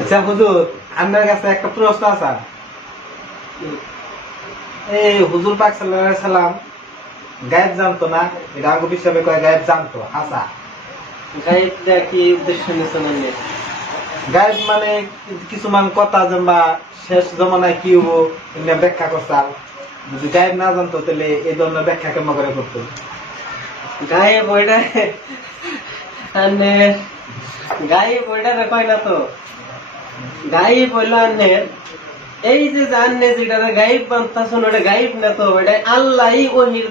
আচ্ছা হুজুর আপনার কাছে একটা প্রশ্ন আছে। এই হুজুর পাক সাল্লাম গায়েব জানতো না? এটা আঙ্গ হিসাবে কয় গায়েব জানতো? আচ্ছা। গাইডটা কি উদ্দেশ্য আপনি গায়েব মানে কিছুমান কথা যেমবা শেষ জমানায় কি হব এমনি ব্যাখ্যা করতাম। যদি গায়েব না জানতো তাহলে এই ধরনের ব্যাখ্যা কেমন করে করতো? গায়ে বইটা গায়ে বইটা না তো। আনে। এই যে জানে যেটা গাইব ওটা গাইব না তো ওটা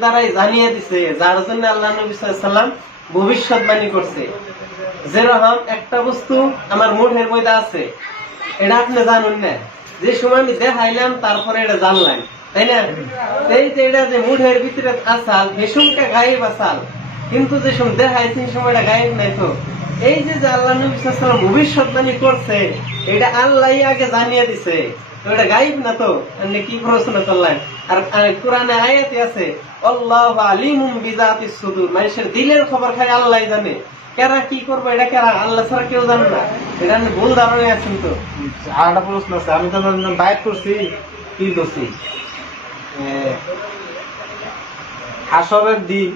দ্বারাই জানিয়ে দিছে, যার জন্য আল্লাহ নবী সাল্লাম ভবিষ্যৎবাণী করছে। যেরকম একটা বস্তু আমার মুঠের মধ্যে আছে, এটা আপনি জানুন না। যে সময় আমি দেখাইলাম, তারপরে এটা জানলাম, তাই না? এই যে এটা যে মুঠের ভিতরে আসাল ভীষণটা গায়েব আসাল, কিন্তু যে সময় দেখাইছি, সেই সময় গায়েব নাই তো। এই যে যে আল্লাহ নবী সাল্লাম ভবিষ্যৎবাণী করছে এটা আল্লাহ আগে জানিয়ে দিছে। এটা গাইব না তো? আপনি কি প্রশ্ন করলেন? আর কোরআনে আয়াতে আছে আল্লাহ আলিমুম বিজাতি সুদূর। মানুষের দিলের খবর খালি আল্লাহ জানে। কেরা কি করব এটা কেরা? আল্লাহ ছাড়া কেউ জানে না। এটা ভুল ধারণা আছেন তো? আর একটা প্রশ্ন আছে আমি তো বাইক করছি কি করছি? হাসরের দিন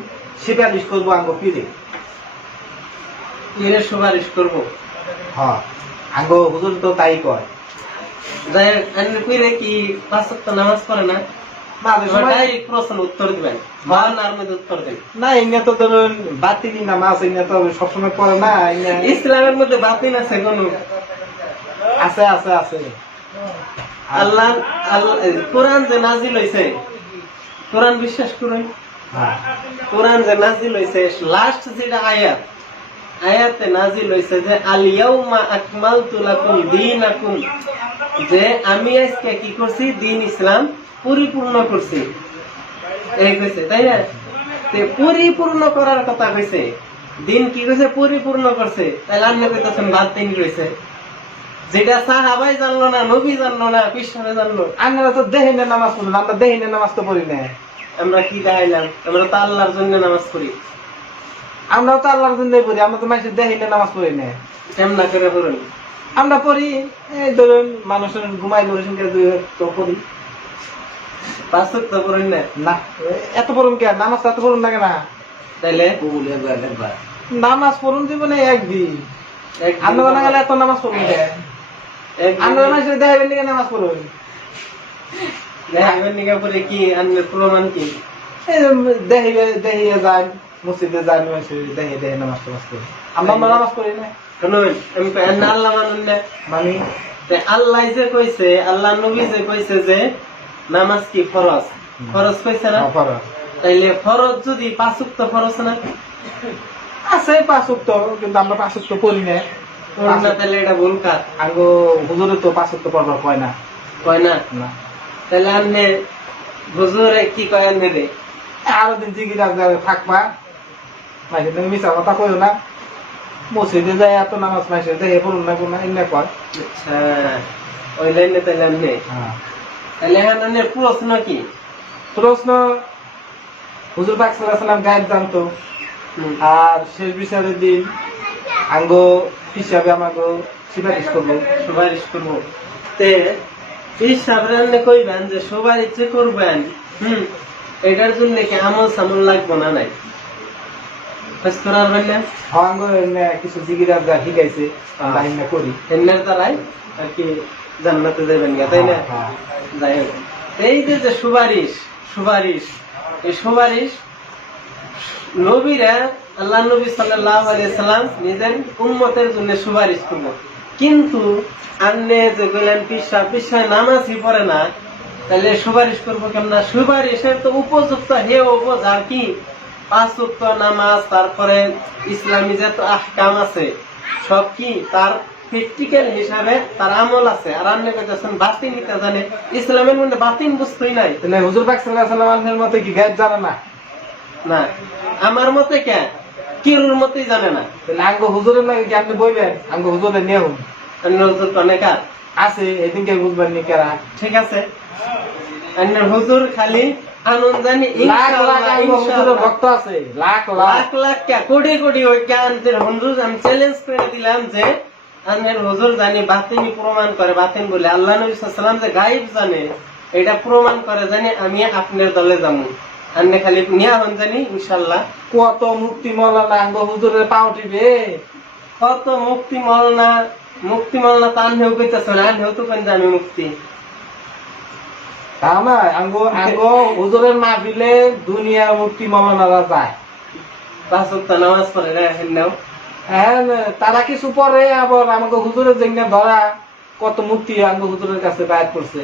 সিপারিশ করব আঙ্গ পিড়ে এর সুপারিশ করব। হ্যাঁ হুজুর তো তাই কয়। যাই আপনি কইরে কি পাঁচ নামাজ পড়ে না? উত্তর দিবেন। উত্তর না তো ধরুন বাতিলি নামাজ তো সবসময় পড়ে না ইসলামের মধ্যে বাতিল আছে কোন? আছে আছে আছে। আল্লাহ কোরআন যে নাজিল হইছে কোরআন বিশ্বাস করুন? হ্যাঁ। কোরআন যে নাজিল হইছে লাস্ট যেটা আয়াত আয়াতে নাজিল হইছে যে আল ইয়াউমা আকমালতু লাকুম দীনাকুম। যে আমি আজকে কি করছি? দিন ইসলাম পরিপূর্ণ করছি। এই কইছে তাই না? তে পরিপূর্ণ করার কথা কইছে। দিন কি কইছে? পরিপূর্ণ করছে। তাহলে কইতেছেন বাদ দিন যেটা সাহাবাই জানলো না নবী জানলো না পিছনে জানলো। আমরা তো দেহিনে নামাজ পড়ি না আমরা দেহিনে নামাজ তো পড়ি না। আমরা কি দেখাইলাম? আমরা তো আল্লাহর জন্য নামাজ পড়ি। আমরাও তো আল্লাহর জন্যই পড়ি আমরা তো মানুষের দেহিনে নামাজ পড়ি না। কেমনা করে পড়ুন? আমরা পড়ি এই ধরুন মানুষের ঘুমাই ধরে সঙ্গে দুই তো পড়ি। পাঁচ তো পড়ুন না? না এত পড়ুন কে? নামাজ এত পড়ুন না। কেন তাইলে নামাজ পড়ুন জীবনে একদিন বানা গেলে এত নামাজ পড়ুন কে? আমরা মানুষের দেখাবেন দিকে নামাজ পড়ুন। দেখাবেন নিকা পরে কি? আনবে প্রমাণ কি? এই যে দেহিয়ে মসজিদে যান মানুষের দেহিয়ে দেহে নামাজ টামাজ করি আমরা নামাজ পড়ি না? শুনুন আল্লাহ মানুন না। মানে? আল্লাহ যে কইছে আল্লাহ নবী যে কইছে যে নামাজ কি ফরজ? ফরজ কইছে না? অপরাধ তাইলে ফরজ যদি পাঁচ উক্ত ফরজ না? আছে পাঁচ উক্ত কিন্তু আমরা পাঁচ উক্ত পড়ি না। তাহলে এটা ভুল কাজ। আঙ্গো হুজুরে তো পাঁচ উক্ত পড়বার কয় না? কয় না? না। তাহলে আনলে হুজুরে কি কয় আনলে রে? আরও দিন জিগির থাকবা। মাঝে তুমি মিশা কথা কইও না। মসজিদে যায় এত নামাজ মাসে দেহে পড়ুন না পড়ুন না এমনি কয়। আচ্ছা ওই লাইনে তাহলে আনলে হ্যাঁ। তাহলে হ্যাঁ প্রশ্ন কি? প্রশ্ন হুজুর পাক সাল্লাম গায়েব জানতো। আর শেষ বিচারের দিন আঙ্গ হিসাবে আমাকে সিফারিশ করব। সুপারিশ করব। তে সাবরান্নে কইবেন যে সবার ইচ্ছে করবেন হুম এটার জন্য কি আমল সামল লাগবো না নাই? কাজ করার এমনি কিছু জিগির শিখাইছে করি। এমনের আর কি জান্নাতে যাবেন গা তাই না? হ্যাঁ, যাই হোক। এই যে যে সুপারিশ সুপারিশ এই সুপারিশ নবীরা আল্লাহ নবী সাল্লাহ নিজের উম্মতের জন্য সুপারিশ করব কিন্তু আন্নে যে বললেন পিসা পিসা নামাজই পড়ে না তাহলে সুপারিশ করব কেমন? সুপারিশের তো উপযুক্ত হে হব যার কি? পাঁচ উক্ত নামাজ তারপরে ইসলামী যত আহকাম আছে সব কি তার প্র্যাকটিক্যাল হিসাবে তার আমল আছে? আর আপনি কইতেছেন বাতিন নিতে জানে। ইসলামের মধ্যে বাতিন বুঝতেই নাই। তাহলে হুজুর পাক সাল্লামের মতে কি গায়েব জানে না? না। আমার মতে কে? কিরুর মতেই জানে না। তাহলে আঙ্গ হুজুরের লাগে কি আপনি বইবেন? আঙ্গ হুজুরের নিয়ে অন্য হুজুর তো অনেক। আছে এদিনকে বুঝবেন নি কেরা? ঠিক আছে। হুজুর খালি আনন্দ লাখ লাখ হুজুরের ভক্ত আছে। লাখ লাখ। লাখ লাখ কে কোটি কোটি ওই জ্ঞানদের হুজুর আমি চ্যালেঞ্জ করে দিলাম যে আন্নের হুজুর জানি বাতিনি প্রমাণ করে বাতিন বলে আল্লাহ নবী সাল্লাম যে গাইব জানে এটা প্রমাণ করে জানি আমি আপনার দলে যাব। আন্নে খালি নিয়া হন জানি ইনশাল্লাহ কত মুক্তি মৌলানা আঙ্গ হুজুরের পাও টিপে কত মুক্তি মলনা মুক্তি মলনা তান হেউ কইতেছে না হেউ তো কেন আমি মুক্তি। না আঙ্গ আঙ্গ হুজুরের মাহফিলে দুনিয়ার মুক্তি মৌলানারা যায় পাঁচ নামাজ পড়ে না হেন্নাও হ্যাঁ তারা কিছু পরে আবার আমাকে হুজুরের যেখানে ধরা কত মুক্তি আঙ্গ হুজুরের কাছে বায়াত করছে।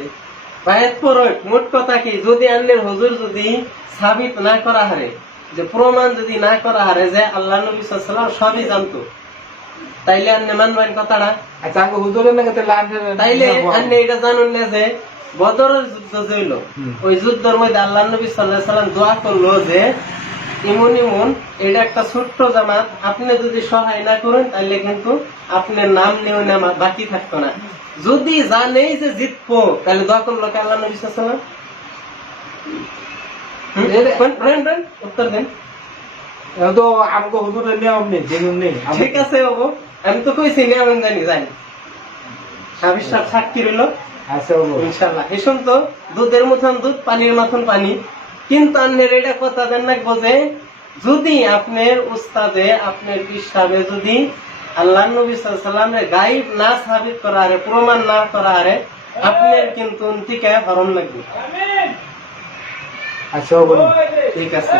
বায়াত পড়ে মোট কথা কি যদি আনলের হুজুর যদি সাবিত না করা হারে যে প্রমাণ যদি না করা হারে যে আল্লাহ নবী সাল্লাম সবই জানতো তাইলে আন্নে মানবেন কথাটা? আচ্ছা আঙ্গ হুজুরের নাকি তাহলে তাইলে আন্নে এটা জানুন না যে বদরের যুদ্ধ হইল ওই যুদ্ধের মধ্যে আল্লাহ নবী সাল্লাহ সাল্লাম দোয়া করল যে ইমন ইমন এটা একটা ছোট্ট জামাত আপনি যদি সহায় না করেন তাহলে কিন্তু আপনার নাম নিয়েও নেওয়া বাকি থাকতো না। যদি জানেই যে জিতবো তাহলে দোয়া করল কে আল্লাহ নবী সাল্লাম? উত্তর দেন। তো আমাকে হুজুরের নিয়ম নেই জেনুন নেই। ঠিক আছে বাবু আমি তো কইছি না আমি জানি জানি। সাবিস্টার সাক্ষী রইল। আচ্ছা বাবু। ইনশাল্লাহ এসন তো দুধের মতন দুধ পানির মতন পানি। কিন্তু আন্নের এটা কথা দেন রাখব যে যদি আপনার উস্তাদে আপনার পিসাবে যদি আল্লাহ নবী সাল্লামের গাইব না সাবিত করা হারে প্রমাণ না করা হারে আপনার কিন্তু থেকে হরণ লাগবে। আচ্ছা ঠিক আছে।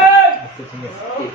আচ্ছা ঠিক আছে ঠিক।